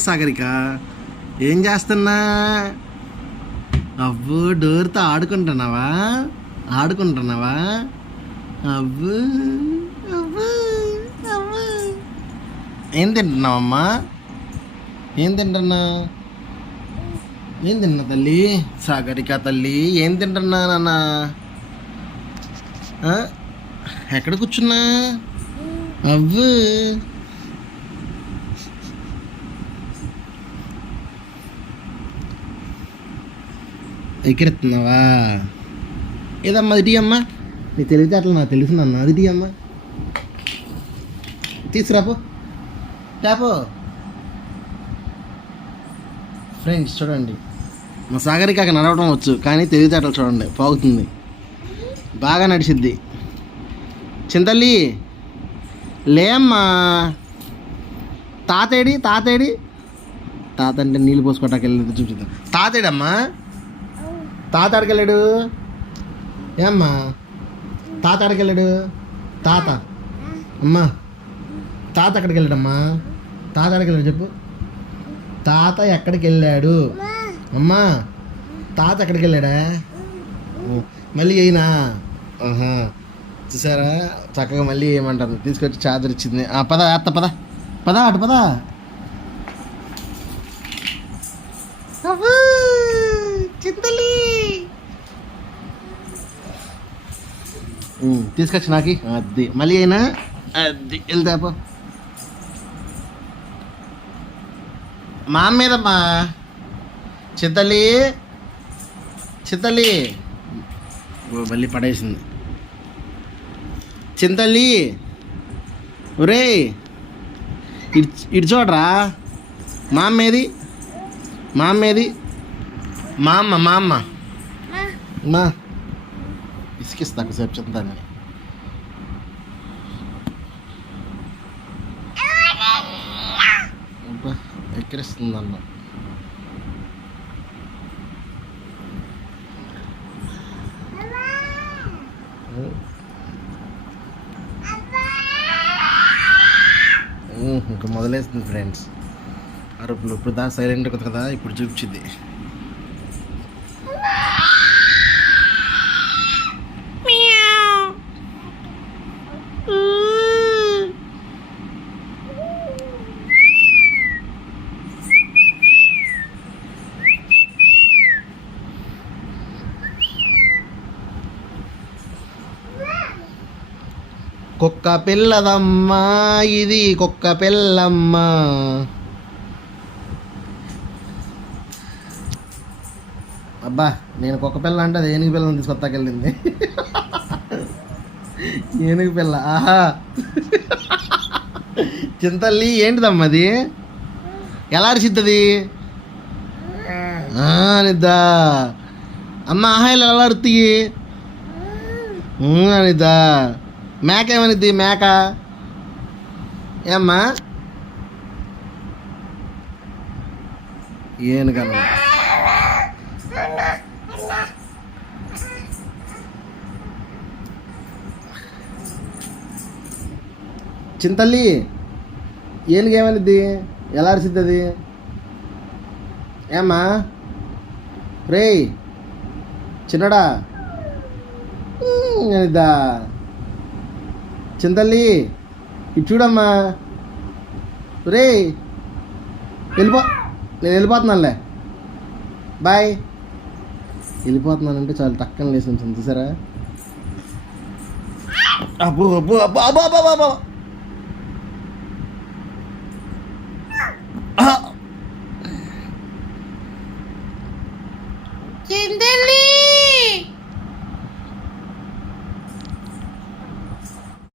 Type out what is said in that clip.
సాగరిక. ఏం చేస్తున్నా? అవ్వు డోర్తో ఆడుకుంటున్నావా? ఆడుకుంటున్నావా? అవ్వు అవ్వు ఏం తింటున్నావమ్మా? ఏం తింటున్నా? ఏం తిన్నా తల్లి? సాగరిక తల్లి ఏం తింటున్నా నాన్న? ఎక్కడ కూర్చున్నా? అవ్వు. ఎక్కిరెత్తున్నావా ఏదమ్మా అది అమ్మా? నీ తెలివితేటలు నాకు తెలుసునన్నా అది అమ్మా. తీసుకురాపో టాపో ఫ్రెండ్స్ చూడండి. మా సాగరికి అక్కడ నడవడం వచ్చు కానీ తెలివితేటలు చూడండి. పోగుతుంది. బాగా నడిచిద్ది. చింతల్లి లేమ్మా. తాతేడి తాతేడి. తాత అంటే నీళ్ళు పోసుకోవటానికి వెళ్ళి చూపిద్దాం. తాతేడమ్మా? తాత అడగలేడు ఏమ్మా? తాత అడగలేడు తాత. అమ్మా. తాత ఎక్కడికి వెళ్ళాడమ్మా తాత అడగలేడు వెళ్ళాడు చెప్పు. తాత ఎక్కడికి వెళ్ళాడు అమ్మా. తాత ఎక్కడికి వెళ్ళాడా మళ్ళీ అయినా ఆహా. చూసారా? చక్కగా మళ్ళీ ఏమంటారు? తీసుకొచ్చి చార్జర్ ఇచ్చింది. ఆ, పద అత్త పద. పద అటు పద చింతలి తీసుకొచ్చి నాకి. అది. మళ్ళీ అయినా? అది. వెళ్తాపో మా అమ్మ మీదమ్మా చింతలి ఓ, మళ్ళీ పడేసింది. చింతలి ఒరే ఇటు ఇటు చూడరా? మా అమ్మేది మా అమ్మేది మా అమ్మ మా అమ్మ. మా. ఇసుకిస్తా సేపు చింతాన్ని ఎక్కిరిస్తుంది అన్న ఇంకా మొదలేస్తుంది ఫ్రెండ్స్ అరుపులు ఇప్పుడు దా సైలెంట్ కదా ఇప్పుడు చూపించింది కుక్క పిల్లదమ్మా ఇది కుక్క పిల్లమ్మ. అబ్బా నేను కుక్క పిల్ల అంటే అది ఏనుగు పిల్లని తీసుకొస్తాకెళ్ళింది. ఏనుగు పిల్ల ఆహా. చింతల్లి ఏంటిదమ్మా అది? ఎలా అరిచిద్దది? అనిద్దా అమ్మ ఆహా ఇలా ఎలా అరుతాయి అనిద్దా మేక ఏమనిద్ది మేక. ఏమ్మా? ఏనుగను చింతల్లి ఏనుగేమనిద్ది? ఎలా అరిసిద్ది అది ఏమ్మా? రేయ్ చిన్నడా. అనిద్దా? చింతల్లి ఇటు చూడమ్మా. రే వెళ్ళిపో. నేను వెళ్ళిపోతున్నానులే. బాయ్. వెళ్ళిపోతున్నానంటే చాలా టక్కన లేసి ఉంటుంది చూసారా? అబ్బో అబ్బో అబ్బో అబ్బో అబ్బో అబ్బో, అబ్బో చింతల్లి